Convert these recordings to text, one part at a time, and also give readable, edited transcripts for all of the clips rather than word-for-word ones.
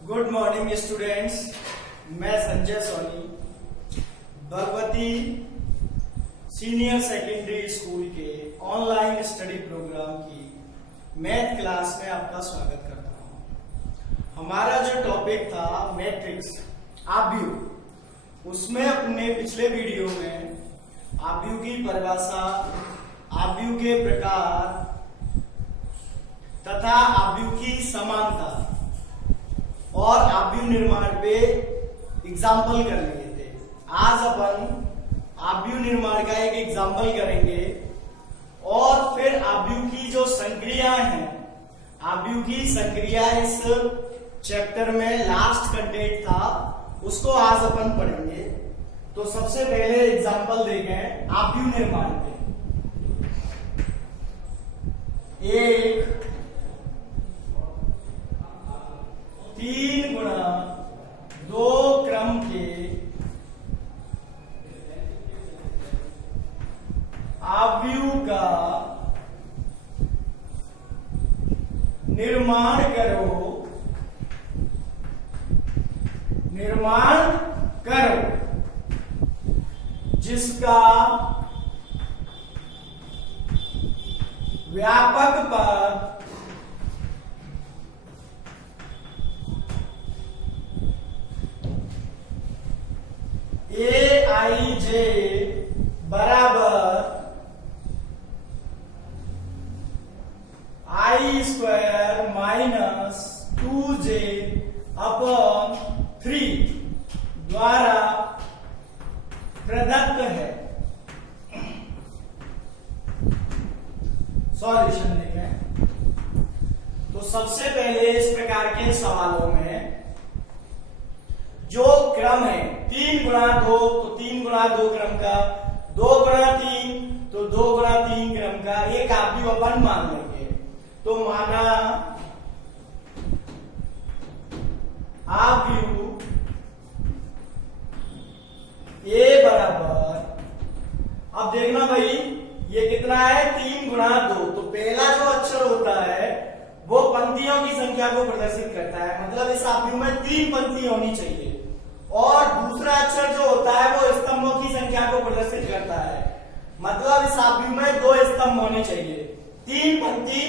Good morning students. मैं Sanjay Soni Bhagwati senior secondary school के online study programme की मैथ क्लास में आपका स्वागत करता हूं। हमारा जो टॉपिक था मैट्रिक्स आव्यूह, उसमें अपने पिछले वीडियो में आव्यूह की परिभाषा, आव्यूह के प्रकार तथा आव्यूह की समानता और आव्यूह निर्माण पे एग्जाम्पल कर लिए थे। आज अपन आव्यूह निर्माण का एक एग्जाम्पल करेंगे और फिर आव्यूह की जो संक्रियाएं हैं, आव्यूह की संक्रिया इस चैप्टर में लास्ट कंटेंट था, उसको आज अपन पढ़ेंगे। तो सबसे पहले एग्जाम्पल देखें आव्यूह निर्माण पे। एक 3 गुणा 2 क्रम के आव्यूह का निर्माण करो जिसका व्यापक पद Aij बराबर I square minus 2j upon 3 द्वारा प्रदत्त है। सॉल्यूशन देखें तो सबसे पहले इस प्रकार के सवालों में जो क्रम है 3 गुणा 2 तो 3 गुणा 2 क्रम का, 2 गुणा 3 तो 2 गुणा 3 क्रम का एक आव्यूह अपन मान लेंगे। तो माना आव्यूह A बराबर, अब देखना भाई ये कितना है 3 गुणा 2, तो पहला जो अक्षर होता है वो पंक्तियों की संख्या को प्रदर्शित करता है, मतलब इस आव्यूह में 3 पंक्ति होनी चाहिए। और दूसरा अक्षर जो होता है वो स्तंभों की संख्या को प्रदर्शित करता है, मतलब इस आव्यूह में 2 स्तंभ होने चाहिए। 3 पंक्ति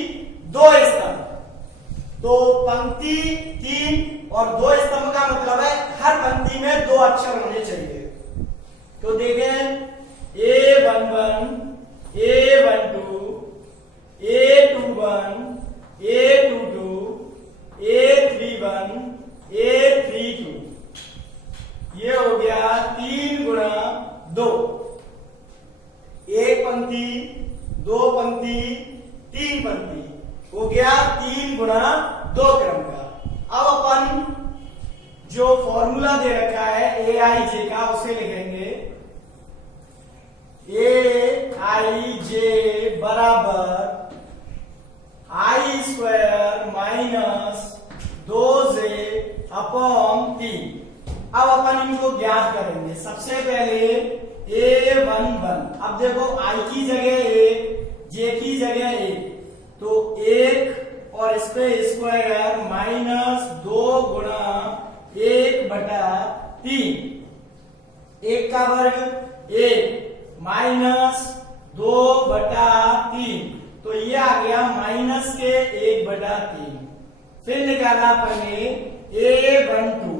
2 स्तंभ, तो पंक्ति 3 और 2 स्तंभ का मतलब है हर पंक्ति में 2 अक्षर होने चाहिए। तो देखें A11, A12, A21, A22, A31, A32, ये हो गया 3 गुणा 2, एक पंक्ति 2 पंक्ति 3 पंक्ति हो गया 3 गुणा 2 क्रम का। अब अपन जो फॉर्मूला दे रखा है Aij का उसे लिखेंगे। Aij बराबर I square minus 2j upon 3। अब अपन इनको ज्ञात करेंगे। सबसे पहले A11, अब देखो I की जगह 1, J की जगह 1, तो 1 और इस पे स्क्वायर माइनस 2 गुणा 1/3, 1 का वर्ग 1 माइनस 2/3, तो ये आ गया माइनस के 1/3। फिर निकाला अपने A12,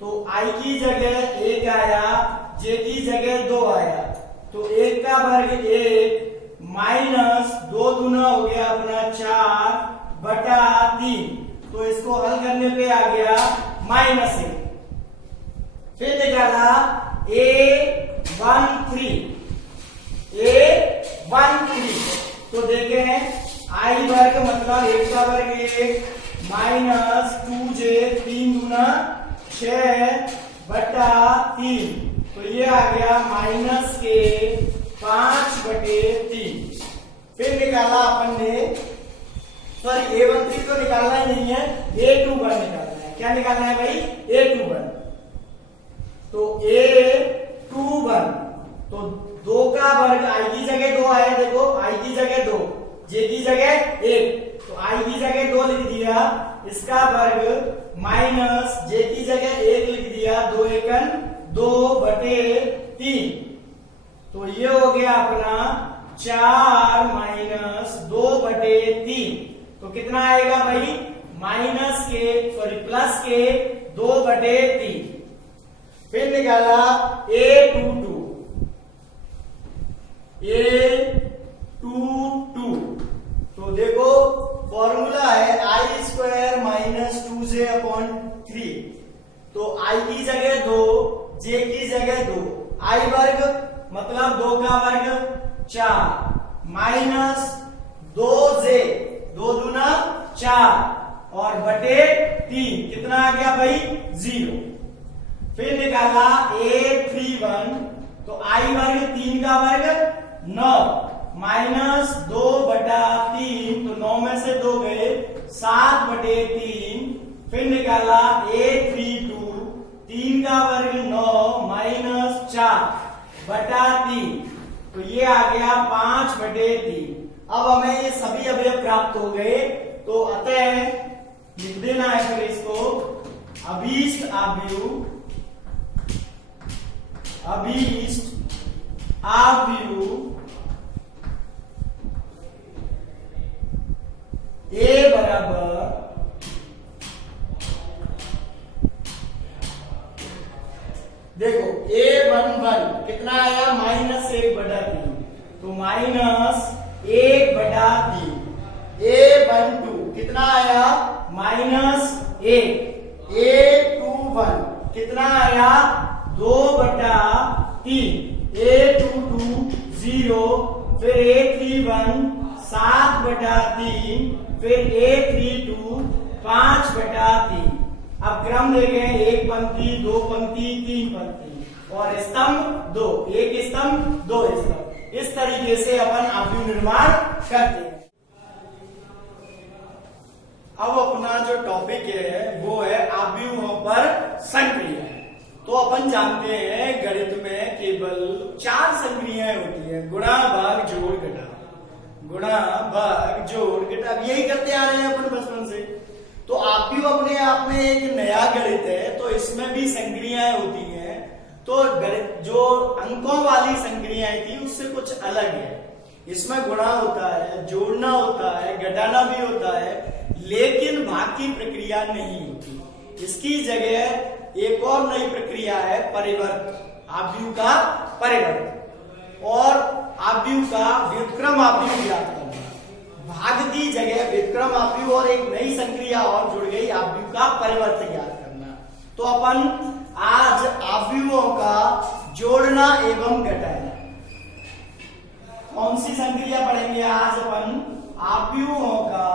तो I की जगह 1 आया, J की जगह 2 आया, तो 1 का वर्ग 1 माइनस 2 गुना हो गया अपना 4/3, तो इसको हल करने पे आ गया -1। फिर निकाला A13, तो देखें I वर्ग मतलब 1 का वर्ग 1 माइनस 2j 3 गुना 6/3, तो ये आ गया माइनस के 5/3। फिर निकाला अपन ने, सॉरी A13 तो निकालना ही नहीं है, A21 निकालना है। क्या निकालना है भाई? A21, तो A21 तो 2 का वर्ग I की जगह 2 आया, देखो I की जगह 2, J की जगह 1, तो आई की जगह 2 लिख दिया, इसका वर्ग माइनस जे की जगह 1 लिख दिया, 2 एकन 2/3। तो ये हो गया अपना 4 माइनस 2/3। तो कितना आएगा भाई, प्लस के 2/3। फिर निकाला A22 तो देखो फॉर्मूला है I² माइनस 2J/3। तो I की जगह 2, J की जगह 2, I वर्ग मतलब 2 का वर्ग 4 माइनस 2J 2 दूना 4 और बटे 3 कितना आ गया भाई 0। फिर निकाला A31 तो I वर्ग 3 का वर्ग 9 माइनस 2/3 तो 9 में से 2 गए 7/3। फिर निकाला A32 3 का वर्ग 9 माइनस 4/3 तो ये आ गया 5/3। अब हमें ये सभी अवयव प्राप्त हो गए, तो अतः लिख देना है फिर इसको अभीष्ट आव्यूह A बराबर देखो A11 कितना आया -1/3 तो -1/3। A12 कितना आया -1। A21 कितना आया 2/3। A22 0। फिर A31 7/3। फिर A32 5/3। अब क्रम देखें 1 पंक्ति 2 पंक्ति 3 पंक्ति और स्तंभ 2, 1 स्तंभ 2 स्तंभ। इस तरीके से अपन आव्यूह निर्माण करते हैं। अब अपना जो टॉपिक है वो है आव्यूहों पर संक्रिया। तो अपन जानते हैं गणित में केवल 4 संक्रियाएं होती है, गुणा भाग जोड़ घटा। गुणा भाग जोड़ घटा यही करते आ रहे हैं अपन बचपन से। तो आव्यूह अपने आप में एक नया गणित है, तो इसमें भी संक्रियाएं होती हैं। तो गणित जो अंकों वाली संक्रियाएं थी उससे कुछ अलग है। इसमें गुणा होता है, जोड़ना होता है, घटाना भी होता है, लेकिन भाग की प्रक्रिया नहीं होती। इसकी जगह एक और नई प्रक्रिया है परिवर्त, आव्यूह का परिवर्त और आव्यूह का व्युत्क्रम आव्यूह ज्ञात करना। भाग की जगह व्युत्क्रम आव्यूह और एक नई संक्रिया और जुड़ गई, आव्यूह का परिवर्त ज्ञात करना। तो अपन आज आव्यूहों का जोड़ना एवं घटाना, कौन सी संक्रिया पढ़ेंगे आज अपन? आव्यूहों का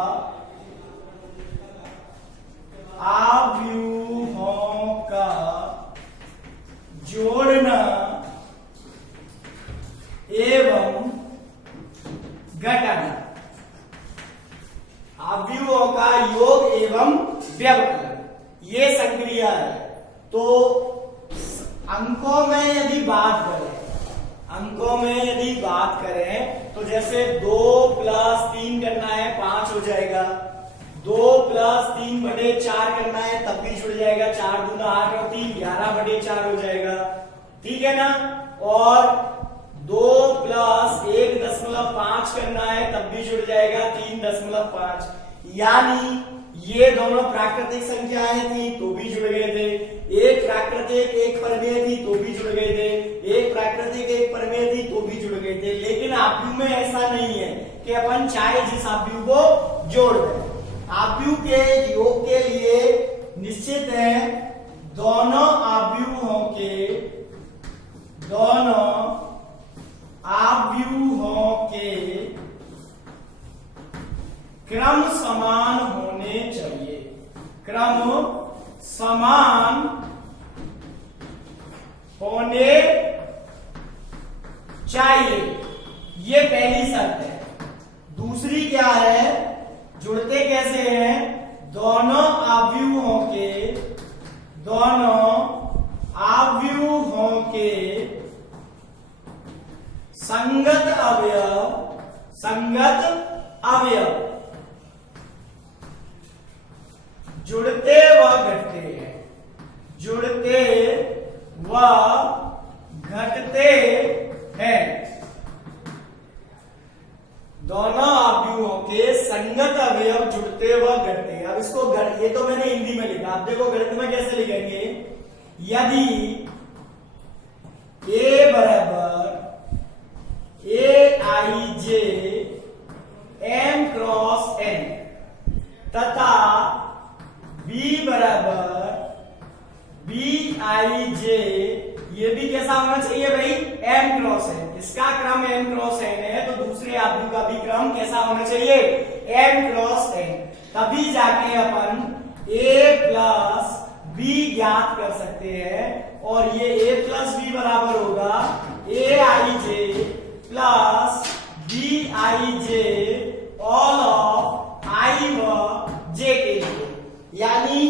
जोड़ना एवं घटाना, आव्यूहों का योग एवं व्यवकलन, ये संक्रिया है। तो अंकों में यदि बात करें तो जैसे 2 + 3 करना है 5 हो जाएगा, 2 + 3/4 करना है तब भी जुड़ जाएगा, 4 दूना 8 और 3 11/4 हो जाएगा, ठीक है ना। और 2 + 1.5 करना है तब भी जुड़ जाएगा 3.5। यानी ये दोनों प्राकृतिक संख्याएं थी तो भी जुड़ गए थे, एक प्राकृतिक एक परिमेय थी तो भी जुड़ गए थे, एक प्राकृतिक एक परिमेय थी तो भी जुड़ गए थे। लेकिन आव्यूह में ऐसा नहीं है कि अपन चाहे जिस आव्यूह को जोड़ दें। आव्यूह के योग के लिए निश्चित है दोनों आव्यूहों के क्रम समान होने चाहिए, क्रम समान होने चाहिए, ये पहली शर्त है। दूसरी क्या है, जुड़ते कैसे हैं? दोनों आव्यूहों के संगत अवयव जुड़ते व घटते हैं, जुड़ते व घटते हैं। दोनों अवयवों के संगत अवयव जुड़ते व घटते हैं। अब इसको ये तो मैंने हिंदी में लिखा, आप देखो गणित में कैसे लिखेंगे। यदि A बराबर AIJ M क्रॉस N तथा B बराबर BIJ, ये भी कैसा होना चाहिए भाई, M क्रॉस N। इसका क्रम M क्रॉस N है तो दूसरे आदमी का भी क्रम कैसा होना चाहिए, M क्रॉस N। तभी जाके अपन A प्लस B ज्ञात कर सकते हैं और ये A प्लस B बराबर होगा AIJ plus BIJ all of I व J के लिए। यानी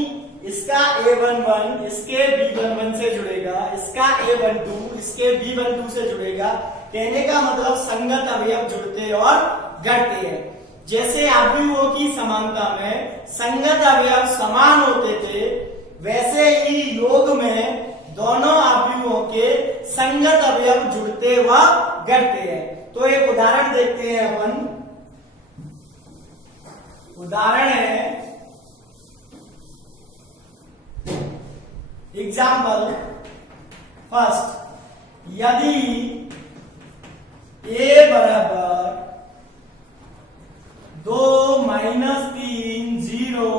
इसका A11 इसके B11 से जुड़ेगा, इसका A12 इसके B12 से जुड़ेगा। कहने का मतलब संगत अवयव जुड़ते और घटते हैं। जैसे अवयवों की समानता में संगत अवयव समान होते थे, वैसे ही योग में दोनों अवयवों के संगत अवयव जुड़ते व घटते हैं। तो एक उदाहरण देखते हैं अपन। उदाहरण है एग्जाम्पल फर्स्ट, यदि A बराबर 2 माइनस 3 0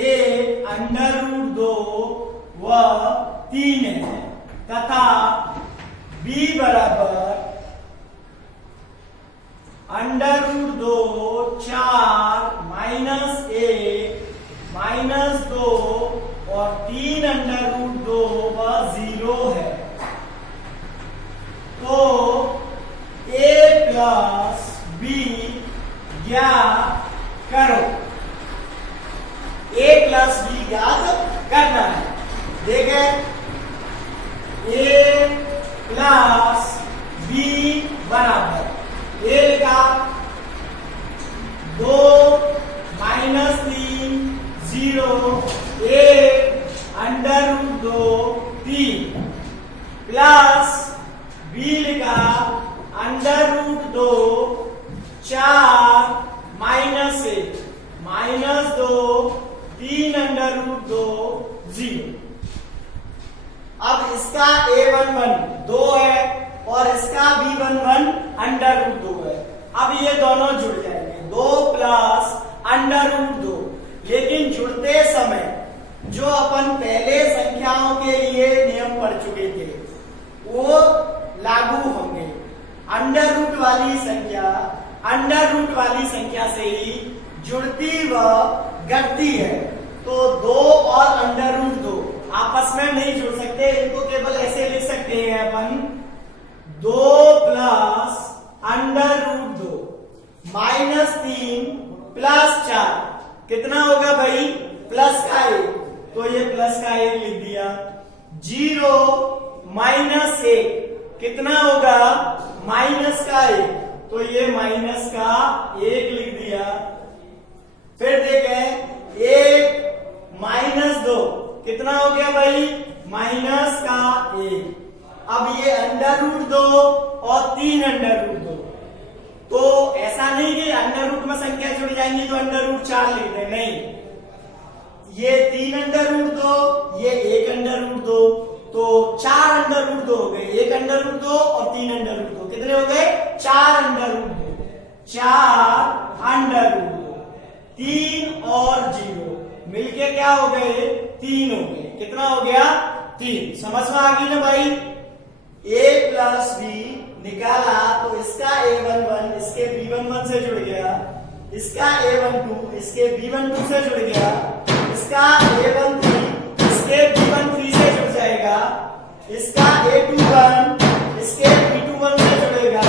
1 अंडर रूट 2 व 3 है तथा B बराबर अंडर रूट 2 4 माइनस 1 माइनस 2 और 3 अंडर रूट 2 व 0 है, तो A प्लस B ज्ञात करो। A प्लस B ज्ञात करना है। देखें A प्लस B बराबर A लिखा 2 minus 3 0 1 under root 2 3 plus B लिखा under root 2 4 minus 1 minus 2 3 under root 2 0। अब इसका A11 2 है और इसका B11 अंडर रूट 2 है। अब ये दोनों जुड़ जाएंगे, 2 प्लस अंडर रूट 2। लेकिन जुड़ते समय जो अपन पहले संख्याओं के लिए नियम पढ़ चुके थे वो लागू होंगे। अंडर रूट वाली संख्या अंडर रूट वाली संख्या से ही जुड़ती व घटती है, तो 2 और अंडर रूट 2 आपस में नहीं जुड़ सकते। इनको केवल ऐसे लिख सकते हैं अपन 2 plus under root 2 minus 3 plus 4 कितना होगा भाई, प्लस का 1, तो ये प्लस का 1 लिख दिया। 0 माइनस 1 कितना होगा, माइनस का 1, तो ये माइनस का 1 लिख दिया। फिर देखें 1 माइनस 2 कितना हो गया भाई, माइनस का 1। अब ये अंडर रूट 2 और 3 अंडर रूट 2, तो ऐसा नहीं कि अंडर रूट में संख्या जुड़ जाएंगी तो अंडर रूट 4 लिख दें, नहीं। ये 3 अंडर रूट 2, ये 1 अंडर रूट 2, तो 4 अंडर रूट 2 हो गए। 1 अंडर रूट 2 और 3 अंडर रूट 2 कितने हो गए, 4 अंडर रूट 2, 4 अंडर रूट 2। 3 और 0 मिलके क्या हो गए, 3 हो गए। कितना हो गया, 3। समझ में आ गई ना भाई। A प्लस B निकाला तो इसका A11 इसके B11 से जुड़ गया, इसका A12 इसके B12 से जुड़ गया, इसका A13 इसके B13 से जुड़ जाएगा, इसका A21 इसके B21 से जुड़ेगा,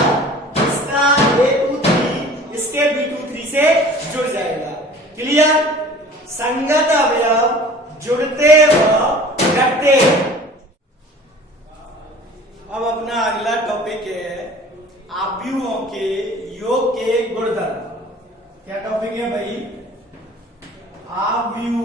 इसका A23 इसके B23 से जुड़ जाएगा। क्लियर। संगत अवयव जुड़ते व घटते। अब अपना अगला टॉपिक है अवयवों के योग के गुणधर्म। क्या टॉपिक है भाई, अवयव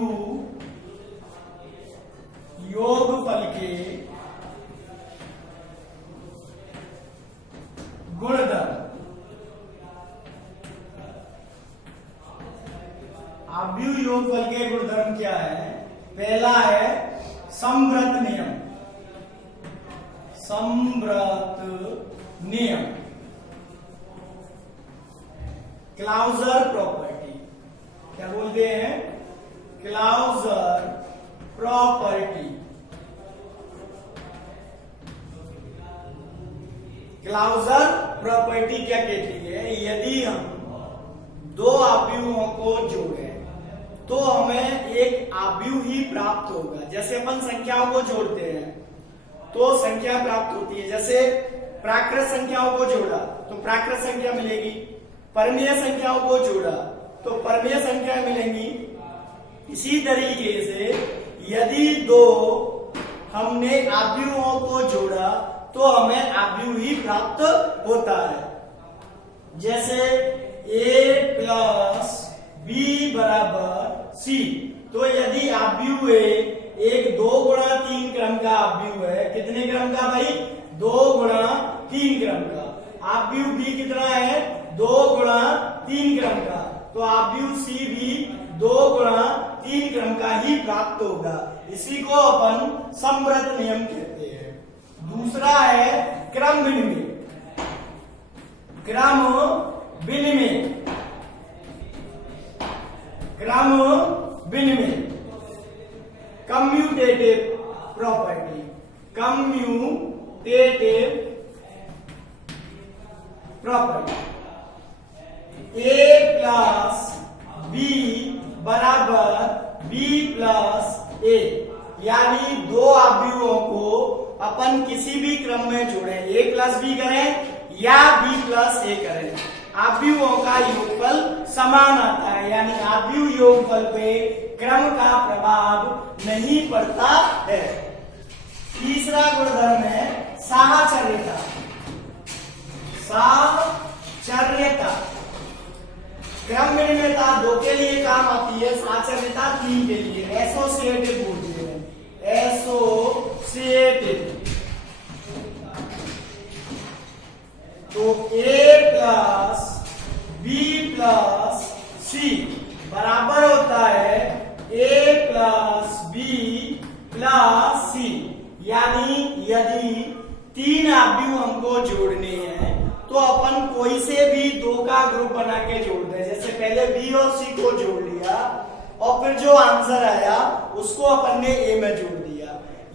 पहला है समव्रत नियम। समव्रत नियम, क्लाउजर प्रॉपर्टी। क्या बोलते हैं? Closure property. क्लाउजर प्रॉपर्टी क्या कहती है? यदि हम दो आव्यूहों को जोड़ें तो हमें एक आव्यूह ही प्राप्त होगा। जैसे अपन संख्याओं को जोड़ते हैं तो संख्या प्राप्त होती है। जैसे प्राकृत संख्याओं को जोड़ा तो प्राकृत संख्या मिलेगी, परमीय संख्याओं को जोड़ा तो परमीय संख्या मिलेंगी। इसी तरीके से यदि दो हमने आव्यूहों को जोड़ा तो हमें आव्यूह ही प्राप्त होता है। जैसे a प्लस b बराबर c, तो यदि आव्यूह एक 2 गुणा 3 क्रम का आव्यूह है। कितने क्रम का भाई? 2 गुणा 3 क्रम का। आव्यूह b कितना है? 2 गुणा 3 क्रम का। तो आव्यूह c भी 2 गुणा 3 क्रम का ही प्राप्त होगा। इसी को अपन समव्रत नियम कहते हैं। दूसरा है क्रम विनिमय। क्रम विनिमय, क्रम विनिमय, commutative property. Commutative property, a plus b बराबर b प्लस a, यानी दो आव्यूहों को अपन किसी भी क्रम में जोड़े, a प्लस b करें या b प्लस a करें, आव्यूहों का योगफल समान आता है। यानी आव्यूह योगफल पे क्रम का प्रभाव नहीं पड़ता है। तीसरा गुणधर्म है साहचर्यता। साहचर्यता, क्रम विनिमयता 2 के लिए काम आती है, साहचर्यता 3 के लिए। एसोसिएटिव बोलते हैं, एसोसिएटिव। तो a plus b plus c बराबर होता है a plus b plus c। यानी यदि 3 आव्यूह हमको जोड़ने हैं तो अपन कोई से भी 2 का ग्रुप बना के जोड़ दें। जैसे पहले b और c को जोड़ लिया और फिर जो आंसर आया उसको अपन ने a में जोड़ दिया,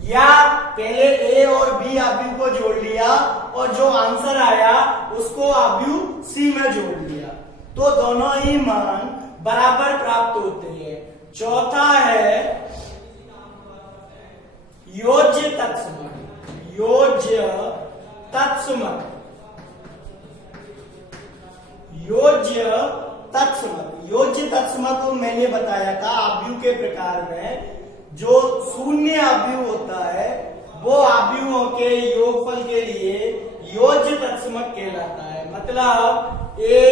या पहले a और b आव्यूह को जोड़ लिया और जो आंसर आया उसको आव्यूह c में जोड़ लिया, तो दोनों ही मान बराबर प्राप्त होते हैं। चौथा है योज्य तत्समक। योज्य तत्समक, योज्य तत्समक। योज्य तत्समक को मैंने बताया था आव्यूह के प्रकार में जो शून्य आव्यूह होता है वो आव्यूहों के योगफल के लिए योज्य तत्समक कहलाता है। मतलब a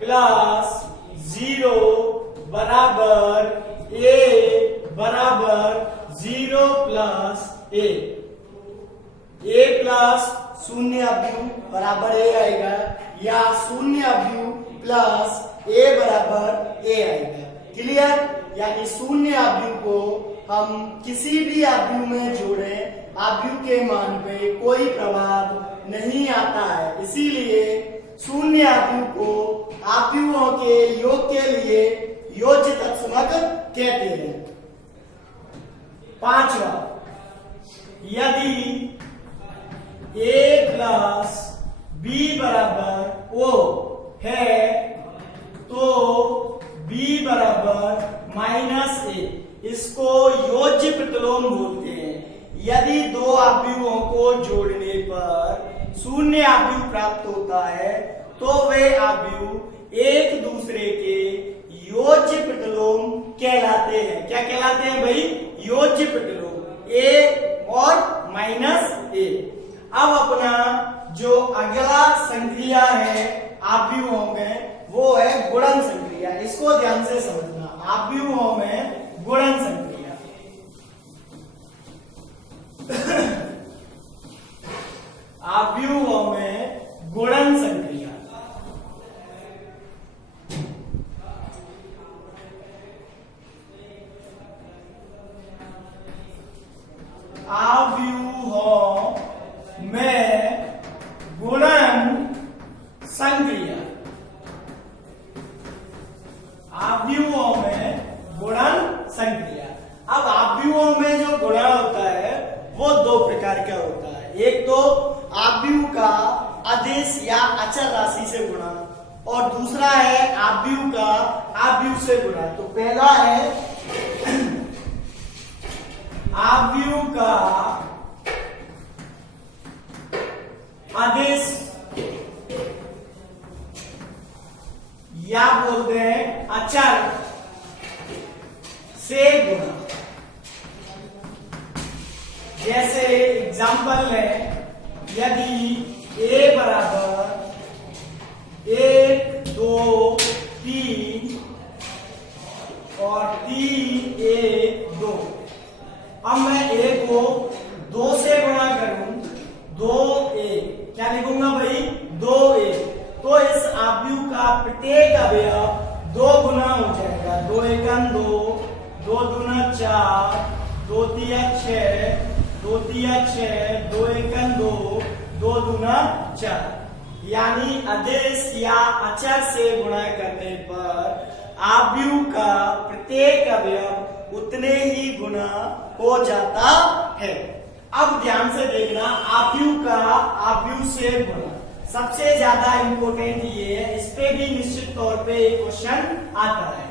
प्लस 0 बराबर a बराबर 0 प्लस a प्लस शून्य आव्यूह बराबर a आएगा, या शून्य आव्यूह प्लस a बराबर a आएगा। क्लियर? यानी शून्य आव्यूह को हम किसी भी आव्यूह में जोड़े, आव्यूह के मान पे कोई प्रभाव नहीं आता है। इसीलिए शून्य आव्यूह को आव्यूहों के योग के लिए योज्य तत्समक कहते हैं। पांचवा, यदि a प्लस b बराबर o है तो b बराबर माइनस a, इसको योज्य प्रतिलोम बोलते हैं। यदि दो आव्यूहों को जोड़ने पर शून्य आव्यूह प्राप्त होता है तो वे आव्यूह एक दूसरे के योज्य प्रतिलोम कहलाते हैं। क्या कहलाते हैं भाई? योज्य प्रतिलोम, a और माइनस a। अब अपना जो अगला संक्रिया है आव्यूहों में वो है गुणन संक्रिया। इसको ध्यान से समझना, आव्यूहों में गुणन संक्रिया। आव्यूहों में गुणन संक्रिया। अब आव्यूहों में जो गुणा होता है वो दो प्रकार का होता है। एक तो आव्यूह का अदिश या अचर राशि से गुणा, और दूसरा है आव्यूह का आव्यूह से गुणा। तो पहला है आव्यूह का अदिश या बोलते हैं अचर से गुणा। जैसे एग्जाम्पल है, यदि a बराबर 1 2 3 और 3 1 2, अब मैं a को 2 से गुणा करूं, 2a क्या लिखूंगा भाई, 2a। तो इस आव्यूह का प्रत्येक अवयव 2 गुना हो जाएगा। 2 एकम 2, 2 दूना 4, 2 तिया 6, 2 तिया 6, 2 एकम 2, 2 दूना 4। यानी अदिश या अचर से गुणा करने पर आव्यूह का प्रत्येक अवयव उतने ही गुना हो जाता है। अब ध्यान से देखना, आव्यूह का आव्यूह से गुणा सबसे ज्यादा इंपॉर्टेंट ये है, इस पे भी निश्चित तौर पे एक क्वेश्चन आता है।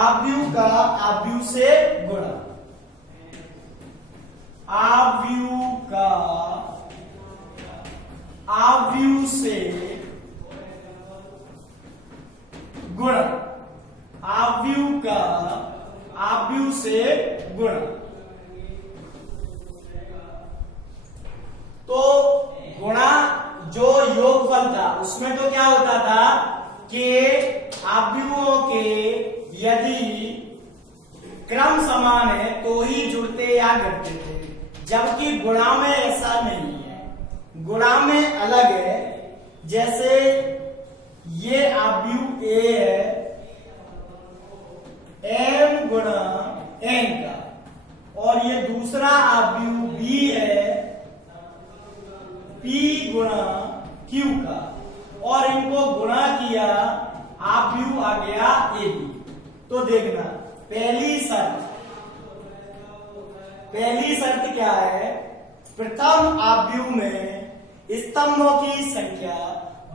आव्यूह का आव्यूह से गुणा, आव्यूह का आव्यूह से गुणा, आव्यूह का आव्यूह से गुणा। तो गुणा जो योगफल था उसमें तो क्या होता था कि आव्यूहों के यदि क्रम समान है तो ही जुड़ते या घटते थे, जबकि गुणा में ऐसा नहीं है। गुणा में अलग है। जैसे ये आव्यूह a है m गुणा n का, और ये दूसरा आव्यूह b है p गुणा q का, और इनको गुणा किया, आव्यूह आ गया a b। तो देखना, पहली शर्त क्या है, प्रथम आव्यूह में स्तंभों की संख्या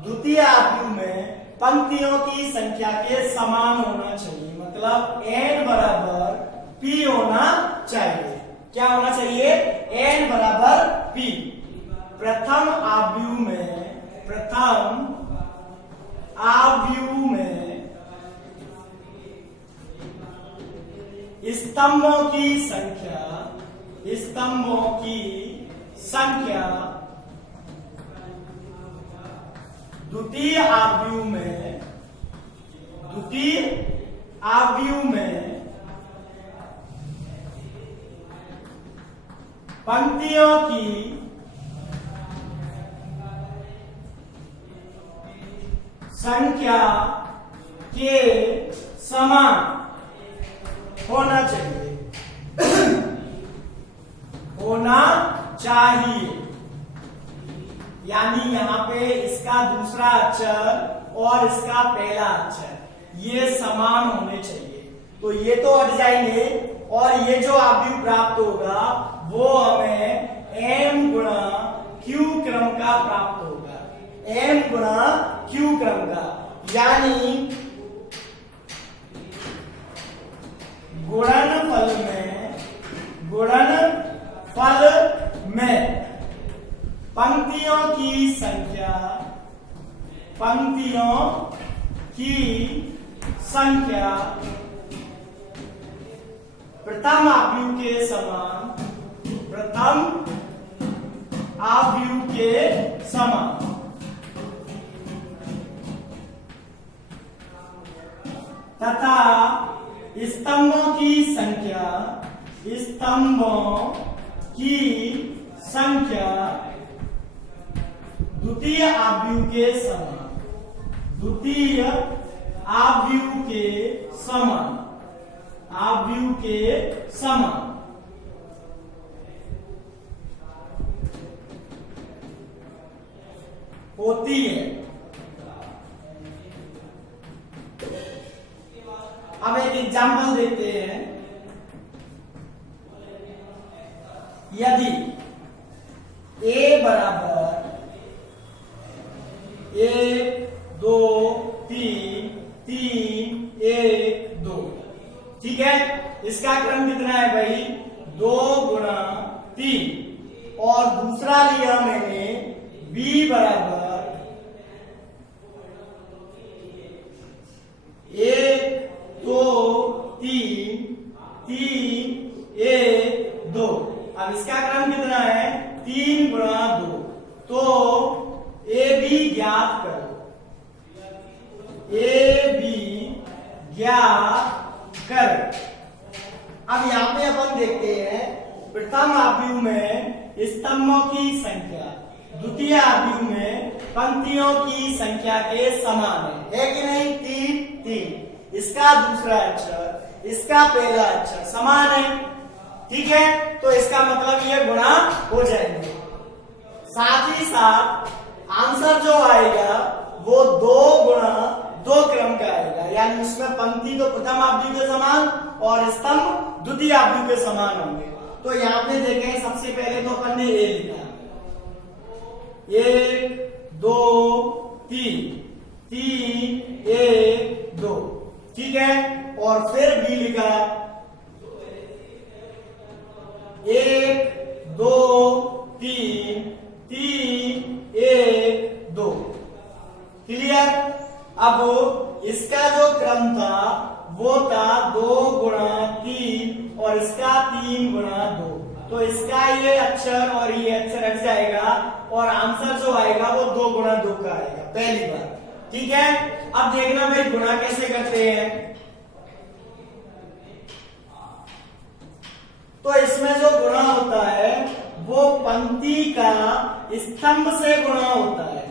द्वितीय आव्यूह में पंक्तियों की संख्या के समान होना चाहिए। मतलब n बराबर p होना चाहिए। क्या होना चाहिए, n बराबर p। प्रथम आव्यूह में स्तंभों की संख्या द्वितीय आव्यूह में पंक्तियों की संख्या के समान होना चाहिए। यानी यहाँ पे इसका दूसरा अक्षर और इसका पहला अक्षर ये समान होने चाहिए। तो ये तो हट जाएंगे, और ये जो आव्यूह प्राप्त होगा वो हमें m गुणा q क्रम का प्राप्त होगा, m गुणा q क्रम का। यानी गुणनफल में पंक्तियों की संख्या प्रथम आव्यूह के समान तथा स्तंभों की संख्या द्वितीय आव्यूह के समान होती है। अब एक एग्जाम्पल देखते हैं। यदि ए बराबर 1 2 3 3 1 2, ठीक है। इसका क्रम कितना है भाई? 2 गुणा 3। और दूसरा लिया मैंने b बराबर 1 2 3 3 1 2। अब इसका क्रम कितना है? 3 गुणा 2। तो ए बी ज्ञात करो, ए बी ज्ञात कर। अब यहां पे अपन देखते हैं प्रथम आव्यूह में स्तंभों की संख्या द्वितीय आव्यूह में पंक्तियों की संख्या के समान है कि नहीं? 3 3। इसका दूसरा अक्षर इसका पहला अक्षर समान है, ठीक है। तो इसका मतलब ये गुणा हो जाएंगे। साथ ही साथ आंसर जो आएगा वो 2 गुणा 2 क्रम का आएगा, यानी उसमें पंक्ति तो प्रथम आव्यूह के समान और स्तंभ द्वितीय आव्यूह के समान होंगे। तो यहाँ पे देखें, सबसे पहले तो अपन ने ए लिखा 1 2 3 3 1 2, ठीक है। और फिर बी लिखा 1 2 3 3 1 2, क्लियर। अब इसका जो क्रम था वो था 2 गुणा 3 और इसका 3 गुणा 2। तो इसका ये अक्षर और ये अक्षर हट जाएगा और आंसर जो आएगा वो 2 गुणा 2 का आएगा, पहली बार, ठीक है। अब देखना भाई गुणा कैसे करते हैं। तो इसमें जो गुणा होता है वो पंक्ति का स्तंभ से गुणा होता है,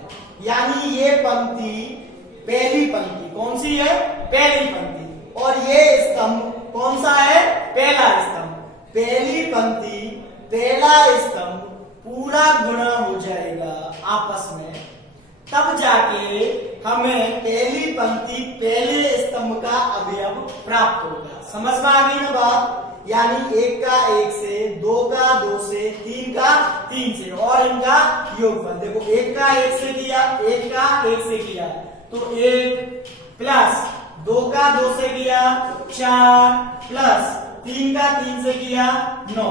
यानी ये पंक्ति पहली पंक्ति कौन सी है? पहली पंक्ति। और ये स्तंभ कौन सा है? पहला स्तंभ। पहली पंक्ति पहला स्तंभ पूरा गुणा हो जाएगा आपस में, तब जाके हमें पहली पंक्ति पहले स्तंभ का अवयव प्राप्त होगा। समझ में आ गई ना बात? यानी 1 का 1 से, 2 का 2 से, 3 का 3 से और इनका योगफल। देखो 1 का 1 से किया, 1 का 1 से किया तो 1 प्लस 2 का 2 से किया 4 प्लस 3 का 3 से किया 9।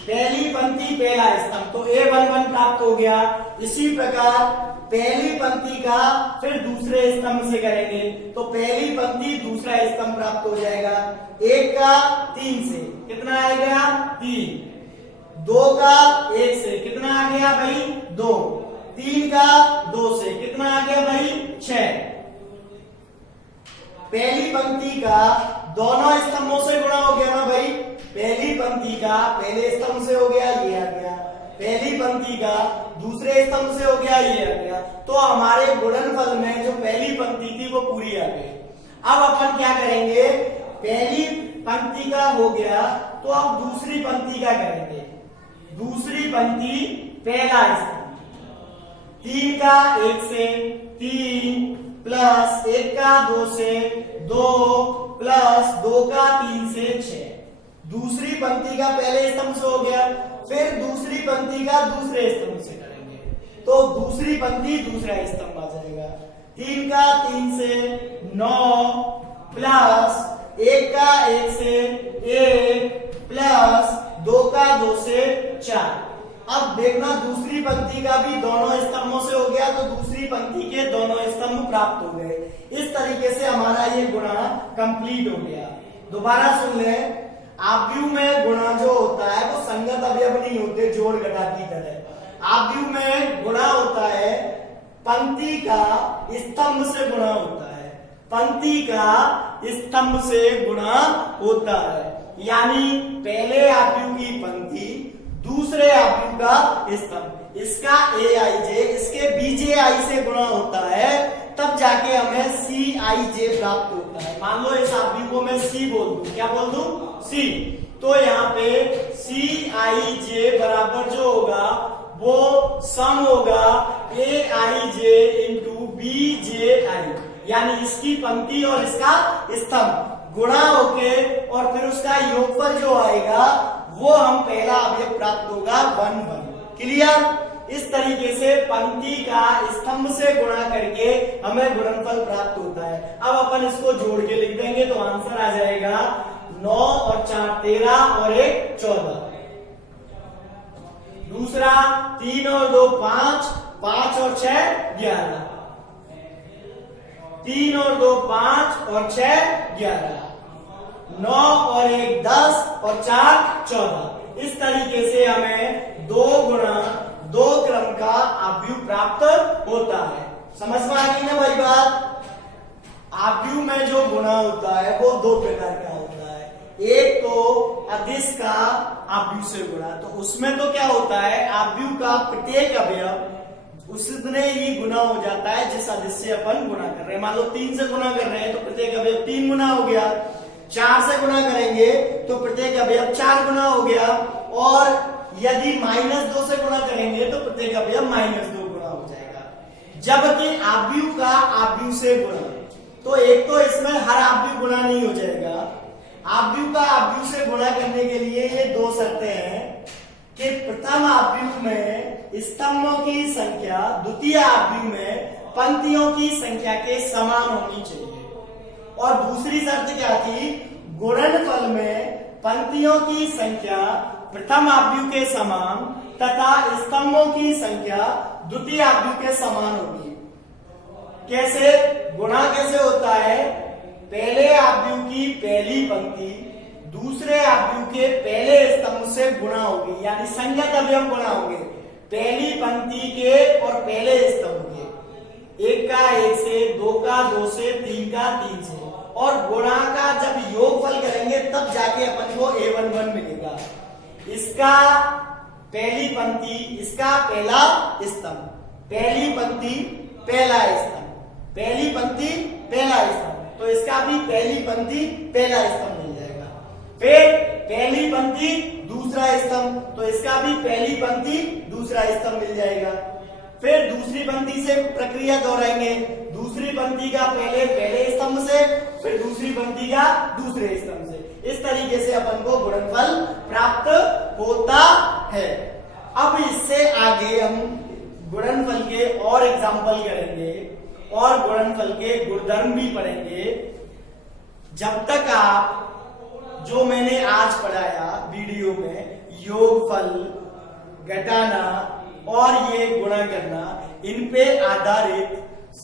पहली पंक्ति पहला स्तंभ, तो A11 प्राप्त हो गया। इसी प्रकार पहली पंक्ति का फिर दूसरे स्तंभ से करेंगे तो पहली पंक्ति दूसरा स्तंभ प्राप्त हो जाएगा। 1 का 3 से कितना आएगा? 3। 2 का 1 से कितना आ गया भाई? 2। 3 का 2 से कितना आ गया भाई? 6। पहली पंक्ति का दोनों स्तंभों से गुणा हो गया ना भाई? पहली पंक्ति का पहले स्तंभ से हो गया, ये आ गया। पहली पंक्ति का दूसरे स्तंभ से हो गया, ये आ गया। तो हमारे गुणनफल में जो पहली पंक्ति थी वो पूरी आ गई। अब अपन क्या करेंगे? पहली पंक्ति का हो गया तो अब दूसरी पंक्ति का करेंगे। दूसरी पंक्ति पहला स्तंभ 3 का 1 से 3 प्लस 1 का 2 से 2 प्लस 2 का 3 से 6। दूसरी पंक्ति का पहले स्तंभ से हो गया, फिर दूसरी पंक्ति का दूसरे स्तंभ से करेंगे तो दूसरी पंक्ति दूसरा स्तंभ आ जाएगा। 3 का 3 से 9 प्लस 1 का 1 से 1 प्लस 2 का 2 से 4। अब देखना दूसरी पंक्ति का भी दोनों स्तंभों से हो गया तो दूसरी पंक्ति के दोनों स्तंभ प्राप्त हो गए। इस तरीके से हमारा ये गुणा कंप्लीट हो गया। दोबारा सुन लें, आव्यूह में गुणा जो होता है वो संगत अवयव नहीं होते जोड़ घटा की तरह। आव्यूह में गुणा होता है पंक्ति का स्तंभ से गुणा होता है, पंक्ति का स्तंभ से गुणा होता है। यानी पहले आव्यूह की पंक्ति दूसरे आव्यूह का स्तंभ, इसका AIJ इसके BJI से गुणा होता है, तब जाके हमें CIJ प्राप्त होता है। मान लो इस आव्यूह को मैं C बोल दूं, क्या बोल दूं? C। तो यहाँ पे CIJ बराबर जो होगा वो सम होगा AIJ इंटू BJI, यानी इसकी पंक्ति और इसका स्तंभ गुणा होके और फिर उसका योगफल जो आएगा वो हम पहला अवयव प्राप्त होगा 1 1। क्लियर? इस तरीके से पंक्ति का स्तंभ से गुणा करके हमें गुणनफल प्राप्त होता है। अब अपन इसको जोड़ के लिख देंगे तो आंसर आ जाएगा 9 और 4 13 और 1 14। दूसरा 3 और 2 5, 5 और 6 11, 3 और 2 5 और 6 11, 9 और 1 10 और 4 14। इस तरीके से हमें 2 गुणा 2 क्रम का आव्यूह प्राप्त होता है। समझ में आ गई ना भाई बात? आव्यूह में जो गुणा होता है वो 2 प्रकार का होता है। एक तो अदिश का आव्यूह से गुणा, तो उसमें तो क्या होता है, आव्यूह का प्रत्येक अवयव उसने ही गुना हो जाता है जिस अदिश से अपन गुणा कर रहे हैं। मान लो 3 से गुणा कर रहे हैं तो प्रत्येक अवयव 3 गुना हो गया। 4 से गुणा करेंगे तो प्रत्येक अवयव 4 गुना हो गया। और यदि -2 से गुणा करेंगे तो प्रत्येक अवयव -2 गुना हो जाएगा। जबकि आव्यूह का आव्यूह से गुणा, तो एक तो इसमें हर आव्यूह गुणा नहीं हो जाएगा। आव्यूह का आव्यूह से गुणा करने के लिए ये 2 शर्तें हैं कि प्रथम आव्यूह में स्तंभों की संख्या द्वितीय आव्यूह में पंक्तियों की संख्या के समान होनी चाहिए। और दूसरी शर्त क्या थी, गुणनफल में पंक्तियों की संख्या प्रथम आव्यूह के समान तथा स्तंभों की संख्या द्वितीय आव्यूह के समान होगी। कैसे गुणा कैसे होता है, पहले आव्यूह की पहली पंक्ति दूसरे आव्यूह के पहले स्तंभ से गुणा होगी, यानी संगत अवयव गुणा होंगे पहली पंक्ति के और पहले स्तंभ के। 1 का 1 से, 2 का 2 से, 3 का 3 से। और गुणा का जब योगफल करेंगे तब जाके अपन को A11 मिलेगा। इसका पहली पंक्ति, इसका पहला स्तंभ, पहली पंक्ति पहला स्तंभ, पहली पंक्ति पहला स्तंभ, तो इसका भी पहली पंक्ति पहला स्तंभ मिल जाएगा। फिर पहली पंक्ति दूसरा स्तंभ, तो इसका भी पहली पंक्ति दूसरा स्तंभ मिल जाएगा। फिर दूसरी पंक्ति से प्रक्रिया दोहराएंगे, दूसरी पंक्ति का पहले स्तंभ से, फिर दूसरी पंक्ति का दूसरे स्तंभ से। इस तरीके से अपन को गुणनफल प्राप्त होता है। अब इससे आगे हम गुणनफल के और एग्जाम्पल करेंगे और गुणनफल के गुणधर्म भी पढ़ेंगे। जब तक आप जो मैंने आज पढ़ाया वीडियो में, योगफल, घटाना और ये गुणा करना, इन पे आधारित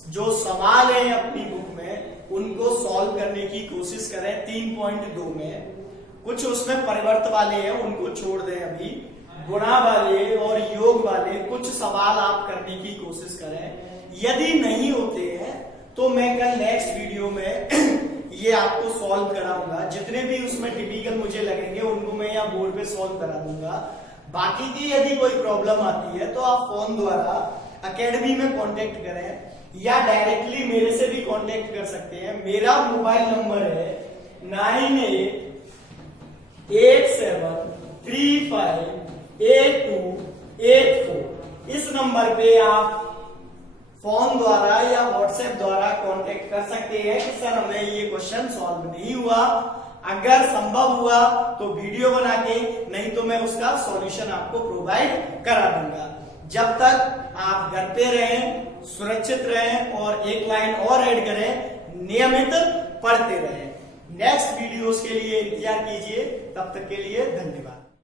जो सवाल है अपनी बुक में उनको सॉल्व करने की कोशिश करें। 3.2 में कुछ उसमें परिवर्त वाले हैं, उनको छोड़ दें। अभी गुणा वाले और योग वाले कुछ सवाल आप करने की कोशिश करें। यदि नहीं होते हैं तो मैं कल नेक्स्ट वीडियो में ये आपको सॉल्व कराऊंगा। जितने भी उसमें टिपिकल मुझे लगेंगे उनको मैं यहाँ बोर्ड पे सॉल्व करा दूंगा। बाकी की यदि कोई प्रॉब्लम आती है तो आप फोन द्वारा एकेडमी में कांटेक्ट करें या डायरेक्टली मेरे से भी कांटेक्ट कर सकते हैं। मेरा मोबाइल नंबर है 9887358284। इस नंबर पे आप फोन द्वारा या व्हाट्सएप द्वारा कांटेक्ट कर सकते हैं कि सर हमें ये क्वेश्चन सॉल्व नहीं हुआ। अगर संभव हुआ तो वीडियो बना के, नहीं तो मैं उसका सॉल्यूशन आपको प्रोवाइड करा दूंगा। जब तक आप घर पे रहें, सुरक्षित रहें और एक लाइन और ऐड करें, नियमित पढ़ते रहें। नेक्स्ट वीडियोस के लिए इंतजार कीजिए। तब तक के लिए धन्यवाद।